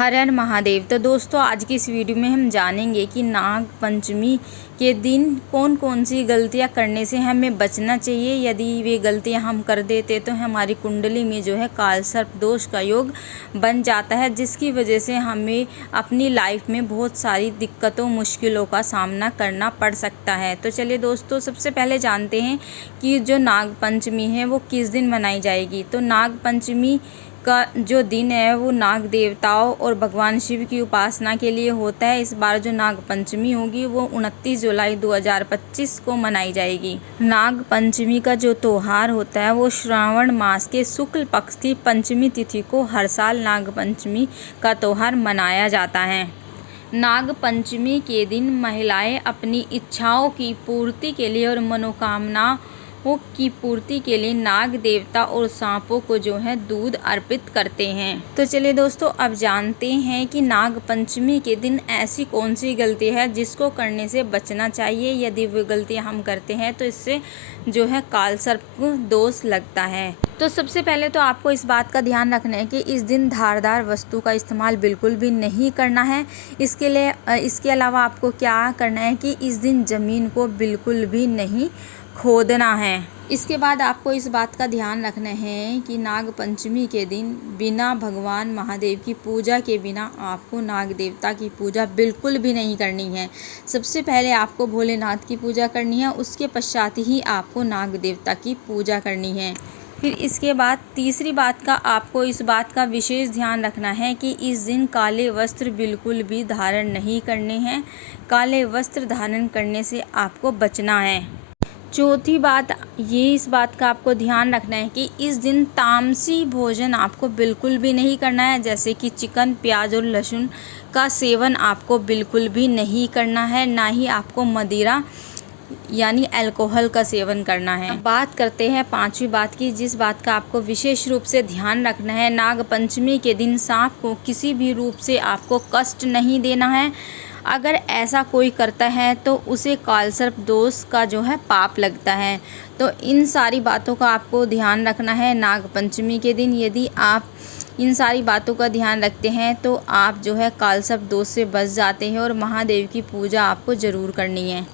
हर हर महादेव। तो दोस्तों, आज की इस वीडियो में हम जानेंगे कि नाग पंचमी के दिन कौन कौन सी गलतियां करने से हमें बचना चाहिए। यदि वे गलतियां हम कर देते तो हमारी कुंडली में जो है काल सर्प दोष का योग बन जाता है, जिसकी वजह से हमें अपनी लाइफ में बहुत सारी दिक्कतों मुश्किलों का सामना करना पड़ सकता है। तो चलिए दोस्तों, सबसे पहले जानते हैं कि जो नाग पंचमी है वो किस दिन मनाई जाएगी। तो नाग पंचमी का जो दिन है वो नाग देवताओं और भगवान शिव की उपासना के लिए होता है। इस बार जो नाग पंचमी होगी वो 29 जुलाई 2025 को मनाई जाएगी। नाग पंचमी का जो त्योहार होता है वो श्रावण मास के शुक्ल पक्ष की पंचमी तिथि को हर साल नाग पंचमी का त्योहार मनाया जाता है। नाग पंचमी के दिन महिलाएं अपनी इच्छाओं की पूर्ति के लिए और मनोकामनाओं की पूर्ति के लिए नाग देवता और सांपों को जो है दूध अर्पित करते हैं। तो चलिए दोस्तों, अब जानते हैं कि नाग पंचमी के दिन ऐसी कौन सी गलती है जिसको करने से बचना चाहिए। यदि वो गलतियां हम करते हैं तो इससे जो है काल सर्प दोष लगता है। तो सबसे पहले तो आपको इस बात का ध्यान रखना है कि इस दिन धारदार वस्तु का इस्तेमाल बिल्कुल भी नहीं करना है। इसके अलावा आपको क्या करना है कि इस दिन ज़मीन को बिल्कुल भी नहीं खोदना है। इसके बाद आपको इस बात का ध्यान रखना है कि नाग पंचमी के दिन बिना भगवान महादेव की पूजा के बिना आपको नाग देवता की पूजा बिल्कुल भी नहीं करनी है। सबसे पहले आपको भोलेनाथ की पूजा करनी है, उसके पश्चात ही आपको नाग देवता की पूजा करनी है। फिर इसके बाद तीसरी बात का आपको इस बात का विशेष ध्यान रखना है कि इस दिन काले वस्त्र बिल्कुल भी धारण नहीं करने हैं। काले वस्त्र धारण करने से आपको बचना है। चौथी बात ये इस बात का आपको ध्यान रखना है कि इस दिन तामसी भोजन आपको बिल्कुल भी नहीं करना है, जैसे कि चिकन, प्याज और लहसुन का सेवन आपको बिल्कुल भी नहीं करना है। ना ही आपको मदिरा यानी अल्कोहल का सेवन करना है। अब बात करते हैं पांचवी बात की, जिस बात का आपको विशेष रूप से ध्यान रखना है। नाग पंचमी के दिन सांप को किसी भी रूप से आपको कष्ट नहीं देना है। अगर ऐसा कोई करता है तो उसे कालसर्प दोष का जो है पाप लगता है। तो इन सारी बातों का आपको ध्यान रखना है नाग पंचमी के दिन। यदि आप इन सारी बातों का ध्यान रखते हैं तो आप जो है कालसर्प दोष से बच जाते हैं और महादेव की पूजा आपको ज़रूर करनी है।